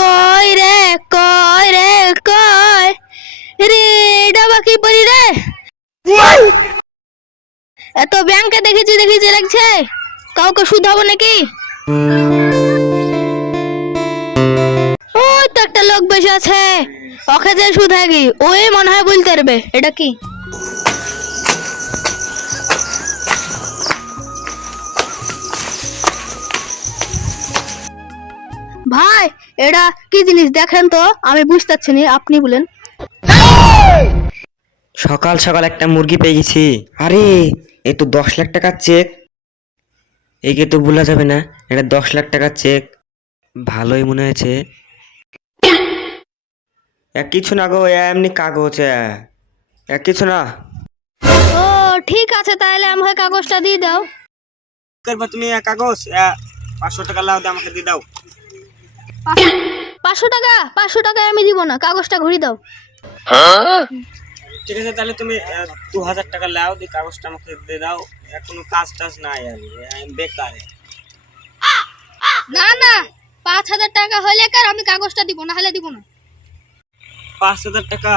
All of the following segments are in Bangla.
কই রে কই রে কই রে ডাবা কি পড়ি রে এত ব্যাংকে দেখেছি দেখেছি লাগছে কাউকে শুধাবো নাকি ওই তো একটা লোক বসে আছে ওকে যে শুধাগি ওই মনে হয় বলতে পারবে এটা কি ভাই এটা কি জিনিস দেখেন তো আমি বুঝতে পারছি না আপনি বলেন সকাল সকাল একটা মুরগি পেয়ে গেছি। আরে এই তো 10 লাখ টাকার চেক। একে তো ভোলা যাবে না, এটা 10 লাখ টাকার চেক। ভালোই মনে হয়েছে। কিছু না গো, এমনি কাগজ। কিছু না। ও ঠিক আছে তাহলে আমাকে কাগজটা দিয়ে দাও করবা তুমি কাগজ 500 টাকা লাও, আমাকে দিয়ে দাও। 500 টাকা আমি দিব না কাগজটা ঘুরি দাও ঠিক আছে তাহলে তুমি 2000 টাকা লাও, দিয়ে কাগজটা আমাকে দিয়ে দাও। কোনো কাজ টাজ নাই, আমি বেকার। না না 5000 টাকা হলে কার আমি কাগজটা দিব না হলে দিব না 5000 টাকা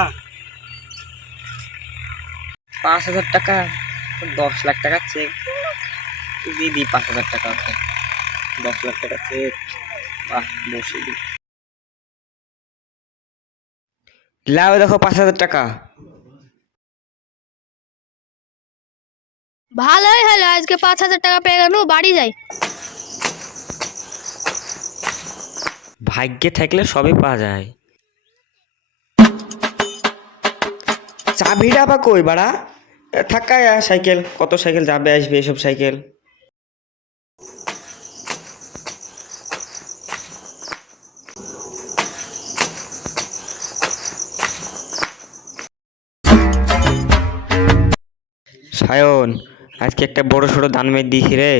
5000 টাকা 10 লাখ টাকা চেক দিয়ে দিই। 5000 টাকা 10 লাখ টাকা চেক। বাহ, বসে দিই। লাও দেখো 5000 টাকা। ভালোই হলো আজকে 5000 টাকা পেয়ে গেল বাড়ি যাই ভাগ্যে থাকলে সবই পাওয়া যায়। চাবিটা বা কই বাড়া? থাকা সাইকেল, কত সাইকেল যাবে আসবে এসব সাইকেল। সায়ন, আজকে একটা বড় সড়ো দান মেরে দিয়েছি রে।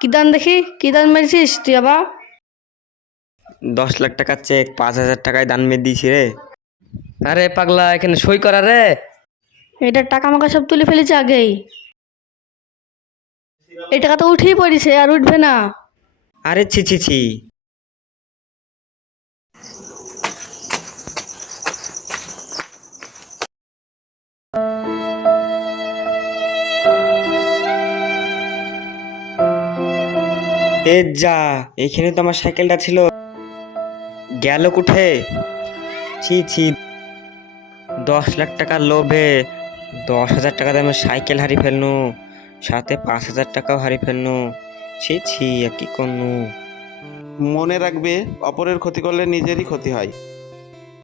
কি দান দেখি কি দান মেরেছিস তুই আবার 10 লাখ টাকার চেক 5000 টাকায় দান মেরে দিয়েছি রে। আরে পাগলা, এখানে সই করা রে। এটা টাকা মাকা সব তুলে ফেলেছে আগেই এই টাকা তো উঠেই পড়েছে আর উঠবে না আরে ছি ছি ছি। এ যা, এখানে তো আমার সাইকেলটা ছিল, গেল কুঠে? ছি ছি। 10 লাখ টাকার লোভে 10,000 টাকা দামের সাইকেল হারিয়ে ফেলনু, সাথে 5,000 টাকাও হারিয়ে ফেলনু। ছি ছি, কি করনু। মনে রাখবে, অপরের ক্ষতি করলে নিজেরই ক্ষতি হয়।